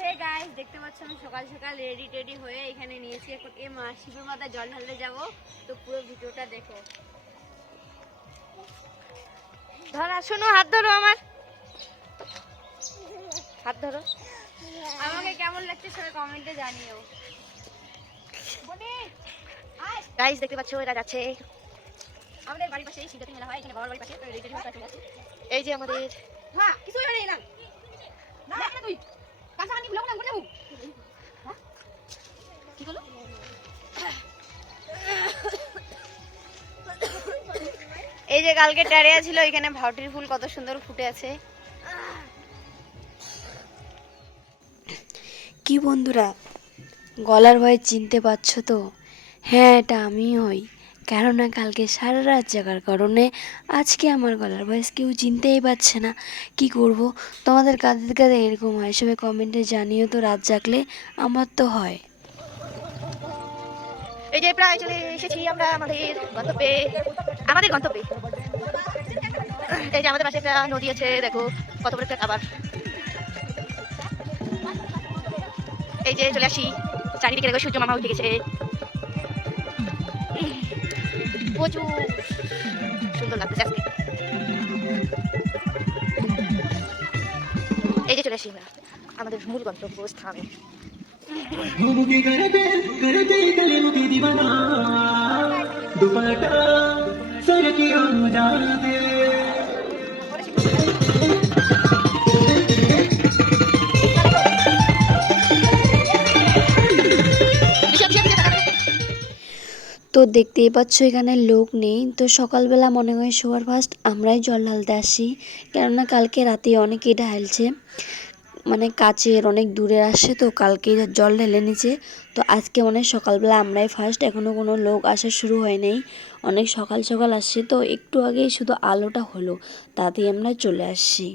Hey guys, দেখতে পাচ্ছ আমি সকাল সকাল রেডি টেডি হয়ে এখানে নিয়েছি। এখন শিবের মাথায় জল ঢালতে যাব, তো পুরো ভিডিওটা দেখো। ধরা শোনো, হাত ধরো, আমার হাত ধরো। আমাকে কেমন লাগছে সবাই কমেন্টে জানিও। গাইস দেখতে পাচ্ছ এরা যাচ্ছে আমাদের বাড়ির পাশে, শিবরাত্রি মেলা হয় এখানে বাবার বাড়ির পাশে। এই যে আমাদের হ্যাঁ কিছু নেই না না না তুই কাঁচা পানি গুলো করে দেবো। কি হলো? এই যে কালকে ট্যারিয়া ছিল, এখানে ভাউটির ফুল কত সুন্দর ফুটে আছে। কি বন্ধুরা, গলার ভয়ে চিনতে পারছো তো? হ্যাঁ, এটা আমিই হই। কেননা কালকে সারা রাত জাগার কারণে আজকে আমার গলার ভয়েস কেউ চিনতেই পারছে না। কি করব, তোমাদের কাঁদতে কাঁদতে এরকম হয়, সবাই কমেন্টে জানিও তো। রাত জাগলে আমার তো হয়। এই যে প্রায় চলে এসেছি আমরা আমাদের গন্তব্যে। এই যে আমাদের পাশে একটা নদী আছে, দেখো কত বড় একটা খাবার। এই যে চলে আসি, চারিদিকে দেখো সূর্য মামা উঠে গেছে, প্রচুর সুন্দর লাগতেছে আজকে। এই যে চলে আসি আমরা আমাদের মূল গন্তব্যস্থানে। তো দেখতেই পাচ্ছ এখানে লোক নেই। তো সকালবেলা মনে হয় সবার ফার্স্ট আমরাই জল ঢালতে আসি, কেননা কালকে রাতে অনেকেই ঢালছে, মানে কাছের অনেক দূরে আসছে, তো কালকে জল ঢেলে নিচে। তো আজকে অনেক সকালবেলা আমরাই ফার্স্ট, এখনও কোনো লোক আসা শুরু হয় নাই, অনেক সকাল সকাল আসছে। তো একটু আগেই শুধু আলোটা হলো, তাতেই আমরা চলে আসছি।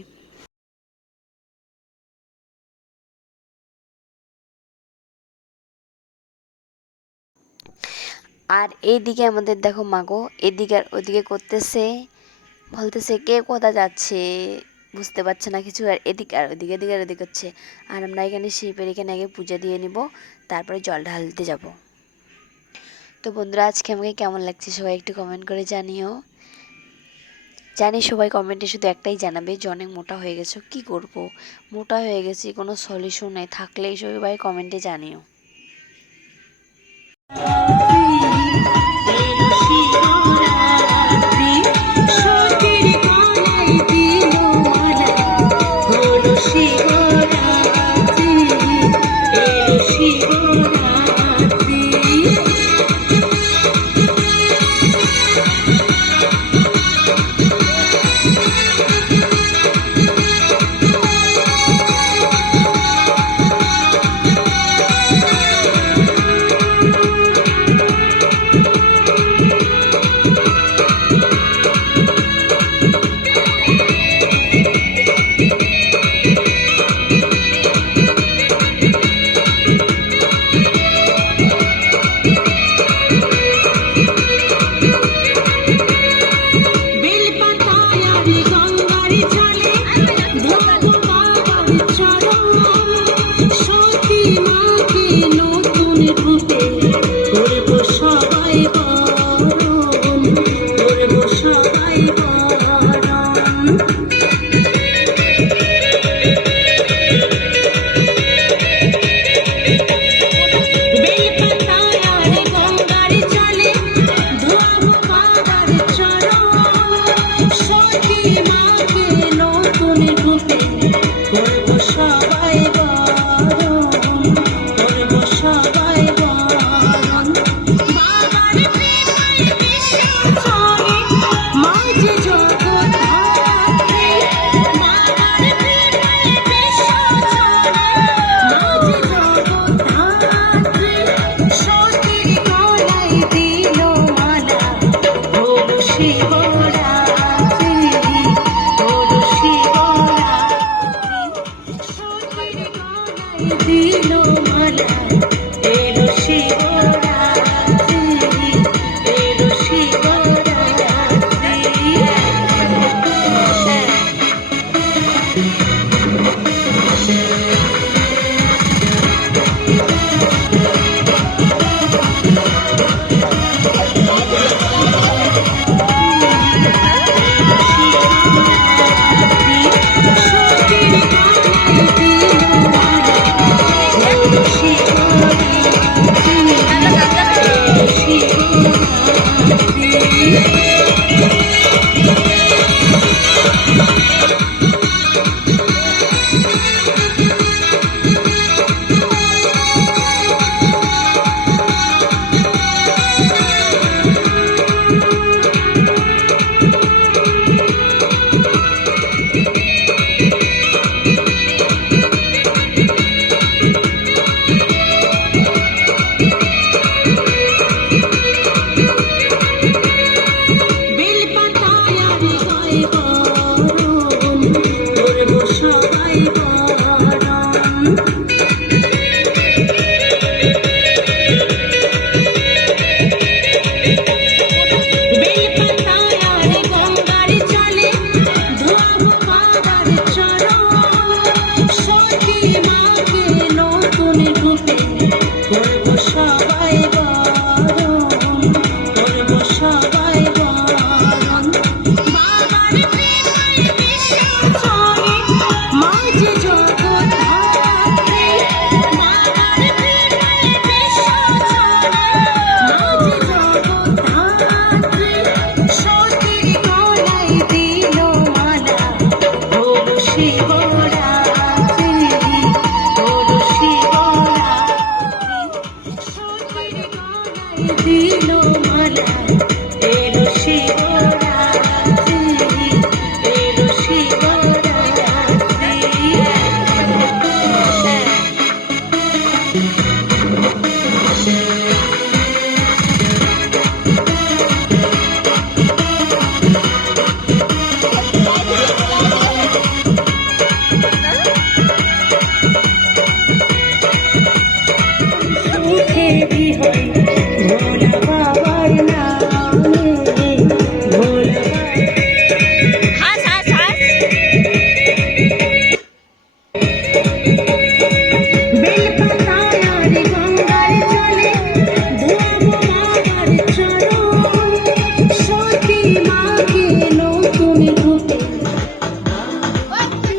আর এইদিকে আমাদের দেখো মাগো, এদিকে আর ওদিকে করতেছে, বলতেছে কে কোথা যাচ্ছে, বুঝতে পারছে না কিছু। আর এদিকে আর ওদিকে, এদিকে আর ওদিকে হচ্ছে। আর আমরা এখানে শিবের এখানে আগে পূজা দিয়ে নিব, তারপরে জল ঢালতে যাব। তো বন্ধুরা, আজকে আমাকে কেমন লাগছে সবাই একটু কমেন্ট করে জানিও। জানি সবাই কমেন্টে শুধু একটাই জানাবে যে অনেক মোটা হয়ে গেছো। কি করব, মোটা হয়ে গেছি, কোনো সলিউশন নেই, থাকলে সবাই কমেন্টে জানিও।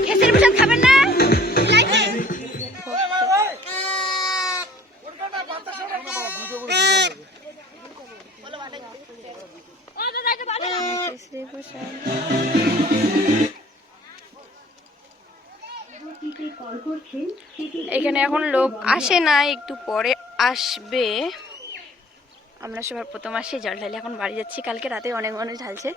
খেসের প্রসাদ খাবেন না? এখানে এখন লোক আসে না, একটু পরে আসবে। আমরা সবার প্রথম আসি জল ঢালি, এখন বাড়ি যাচ্ছি। কালকে রাতে অনেক মানুষ ঢালছে।